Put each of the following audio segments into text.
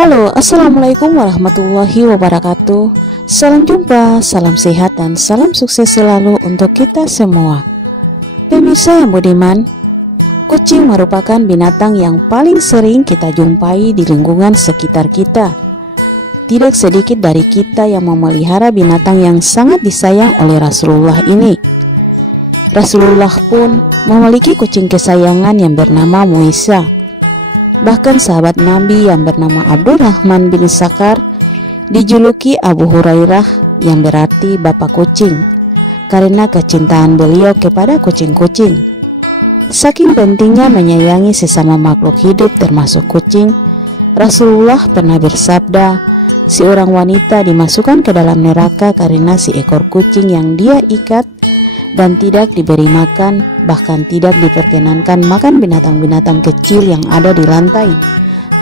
Halo, assalamualaikum warahmatullahi wabarakatuh. Salam jumpa, salam sehat, dan salam sukses selalu untuk kita semua. Pemirsa yang budiman, kucing merupakan binatang yang paling sering kita jumpai di lingkungan sekitar kita. Tidak sedikit dari kita yang memelihara binatang yang sangat disayang oleh Rasulullah ini. Rasulullah pun memiliki kucing kesayangan yang bernama Muisa. Bahkan sahabat Nabi yang bernama Abdurrahman bin Sakhar dijuluki Abu Hurairah, yang berarti bapak kucing, karena kecintaan beliau kepada kucing-kucing. Saking pentingnya menyayangi sesama makhluk hidup termasuk kucing, Rasulullah pernah bersabda, seorang wanita dimasukkan ke dalam neraka karena si ekor kucing yang dia ikat dan tidak diberi makan, bahkan tidak diperkenankan makan binatang-binatang kecil yang ada di lantai.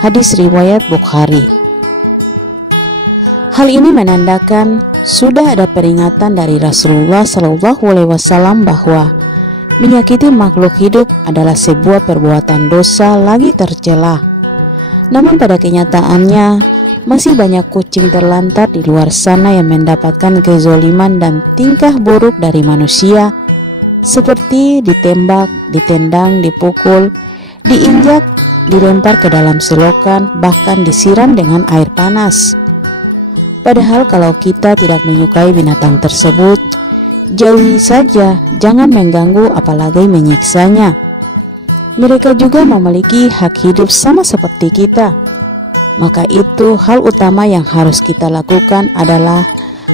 Hadis riwayat Bukhari. Hal ini menandakan sudah ada peringatan dari Rasulullah SAW bahwa menyakiti makhluk hidup adalah sebuah perbuatan dosa lagi tercela. Namun pada kenyataannya masih banyak kucing terlantar di luar sana yang mendapatkan kezoliman dan tingkah buruk dari manusia, seperti ditembak, ditendang, dipukul, diinjak, dilempar ke dalam selokan, bahkan disiram dengan air panas. Padahal kalau kita tidak menyukai binatang tersebut, jauhi saja, jangan mengganggu apalagi menyiksanya. Mereka juga memiliki hak hidup sama seperti kita. Maka itu hal utama yang harus kita lakukan adalah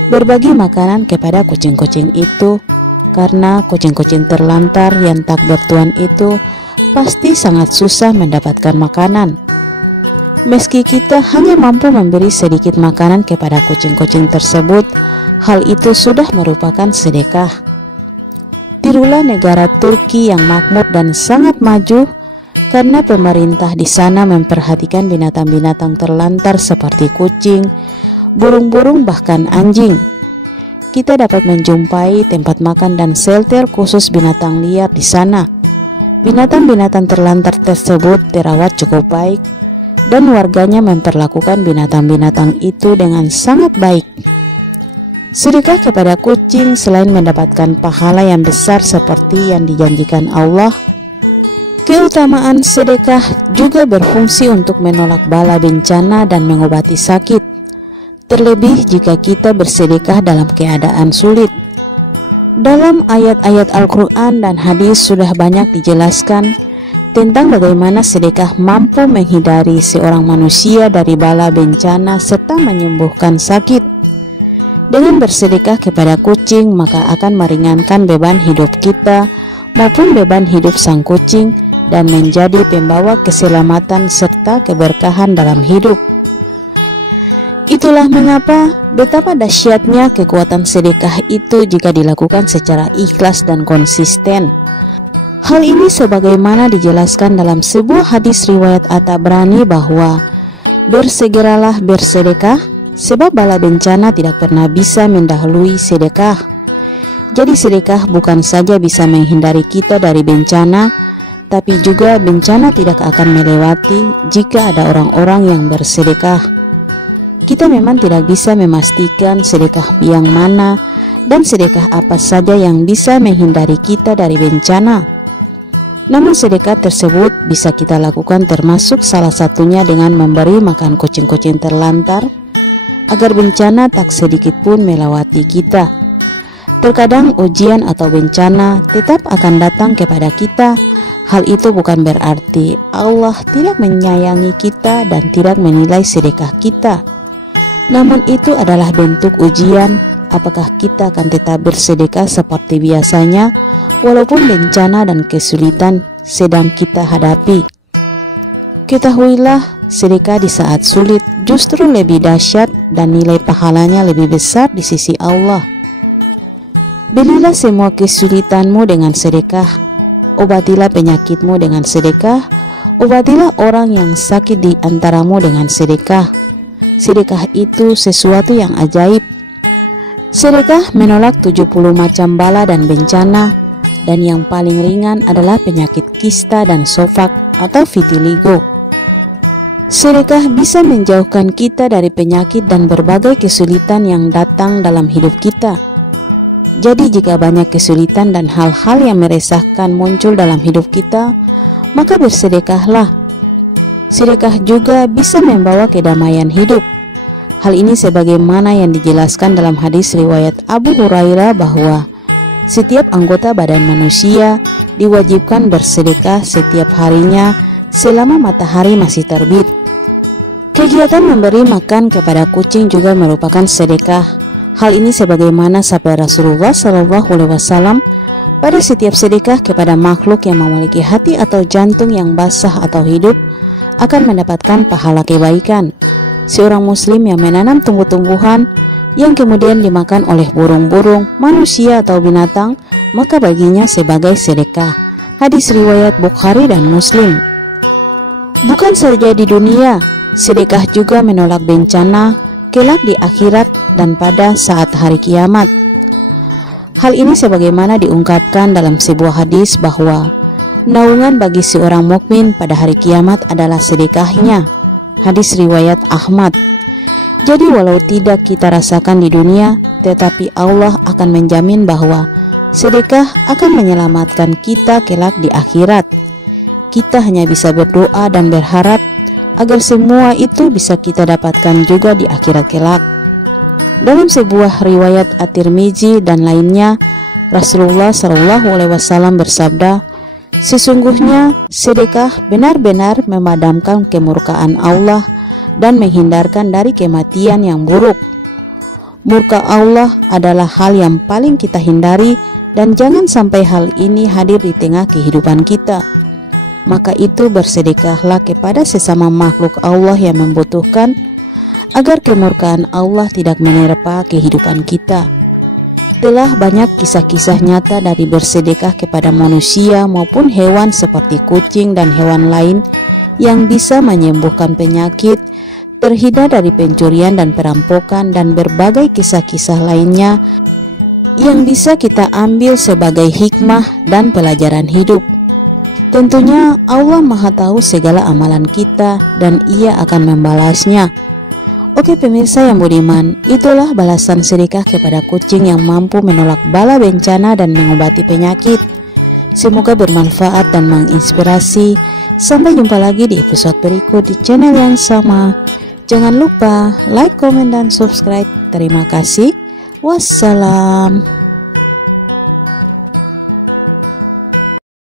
berbagi makanan kepada kucing-kucing itu, karena kucing-kucing terlantar yang tak bertuan itu pasti sangat susah mendapatkan makanan. Meski kita hanya mampu memberi sedikit makanan kepada kucing-kucing tersebut, hal itu sudah merupakan sedekah. Tirulah negara Turki yang makmur dan sangat maju, karena pemerintah di sana memperhatikan binatang-binatang terlantar seperti kucing, burung-burung, bahkan anjing. Kita dapat menjumpai tempat makan dan shelter khusus binatang liar di sana. Binatang-binatang terlantar tersebut terawat cukup baik dan warganya memperlakukan binatang-binatang itu dengan sangat baik. Sedekah kepada kucing selain mendapatkan pahala yang besar seperti yang dijanjikan Allah, keutamaan sedekah juga berfungsi untuk menolak bala bencana dan mengobati sakit, terlebih jika kita bersedekah dalam keadaan sulit. Dalam ayat-ayat Al-Quran dan hadis sudah banyak dijelaskan tentang bagaimana sedekah mampu menghindari seorang manusia dari bala bencana serta menyembuhkan sakit. Dengan bersedekah kepada kucing, maka akan meringankan beban hidup kita maupun beban hidup sang kucing, dan menjadi pembawa keselamatan serta keberkahan dalam hidup. Itulah mengapa betapa dahsyatnya kekuatan sedekah itu jika dilakukan secara ikhlas dan konsisten. Hal ini sebagaimana dijelaskan dalam sebuah hadis riwayat At-Tabrani bahwa bersegeralah bersedekah, sebab bala bencana tidak pernah bisa mendahului sedekah. Jadi sedekah bukan saja bisa menghindari kita dari bencana, tapi juga bencana tidak akan melewati jika ada orang-orang yang bersedekah. Kita memang tidak bisa memastikan sedekah yang mana dan sedekah apa saja yang bisa menghindari kita dari bencana. Namun sedekah tersebut bisa kita lakukan, termasuk salah satunya dengan memberi makan kucing-kucing terlantar, agar bencana tak sedikit pun melewati kita. Terkadang ujian atau bencana tetap akan datang kepada kita. Hal itu bukan berarti Allah tidak menyayangi kita dan tidak menilai sedekah kita. Namun itu adalah bentuk ujian, apakah kita akan tetap bersedekah seperti biasanya walaupun bencana dan kesulitan sedang kita hadapi. Ketahuilah, sedekah di saat sulit justru lebih dahsyat dan nilai pahalanya lebih besar di sisi Allah. Belilah semua kesulitanmu dengan sedekah. Obatilah penyakitmu dengan sedekah. Obatilah orang yang sakit di antaramu dengan sedekah. Sedekah itu sesuatu yang ajaib. Sedekah menolak 70 macam bala dan bencana, dan yang paling ringan adalah penyakit kista dan sofak atau vitiligo. Sedekah bisa menjauhkan kita dari penyakit dan berbagai kesulitan yang datang dalam hidup kita. Jadi jika banyak kesulitan dan hal-hal yang meresahkan muncul dalam hidup kita, maka bersedekahlah. Sedekah juga bisa membawa kedamaian hidup. Hal ini sebagaimana yang dijelaskan dalam hadis riwayat Abu Hurairah bahwa setiap anggota badan manusia diwajibkan bersedekah setiap harinya selama matahari masih terbit. Kegiatan memberi makan kepada kucing juga merupakan sedekah. Hal ini sebagaimana sabda Rasulullah SAW, pada setiap sedekah kepada makhluk yang memiliki hati atau jantung yang basah atau hidup akan mendapatkan pahala kebaikan. Seorang muslim yang menanam tumbuh-tumbuhan yang kemudian dimakan oleh burung-burung, manusia atau binatang, maka baginya sebagai sedekah. Hadis riwayat Bukhari dan Muslim. Bukan saja di dunia, sedekah juga menolak bencana kelak di akhirat dan pada saat hari kiamat. Hal ini sebagaimana diungkapkan dalam sebuah hadis bahwa naungan bagi seorang mukmin pada hari kiamat adalah sedekahnya. Hadis riwayat Ahmad. Jadi walau tidak kita rasakan di dunia, tetapi Allah akan menjamin bahwa sedekah akan menyelamatkan kita kelak di akhirat. Kita hanya bisa berdoa dan berharap agar semua itu bisa kita dapatkan juga di akhirat kelak. Dalam sebuah riwayat At-Tirmizi dan lainnya, Rasulullah SAW bersabda, sesungguhnya sedekah benar-benar memadamkan kemurkaan Allah dan menghindarkan dari kematian yang buruk. Murka Allah adalah hal yang paling kita hindari dan jangan sampai hal ini hadir di tengah kehidupan kita. Maka itu bersedekahlah kepada sesama makhluk Allah yang membutuhkan agar kemurkaan Allah tidak menerpa kehidupan kita. Telah banyak kisah-kisah nyata dari bersedekah kepada manusia maupun hewan seperti kucing dan hewan lain yang bisa menyembuhkan penyakit, terhindar dari pencurian dan perampokan, dan berbagai kisah-kisah lainnya yang bisa kita ambil sebagai hikmah dan pelajaran hidup. Tentunya Allah Maha Tahu segala amalan kita dan Ia akan membalasnya. Oke pemirsa yang budiman, itulah balasan sedekah kepada kucing yang mampu menolak bala bencana dan mengobati penyakit. Semoga bermanfaat dan menginspirasi. Sampai jumpa lagi di episode berikut di channel yang sama. Jangan lupa like, komen, dan subscribe. Terima kasih. Wassalam.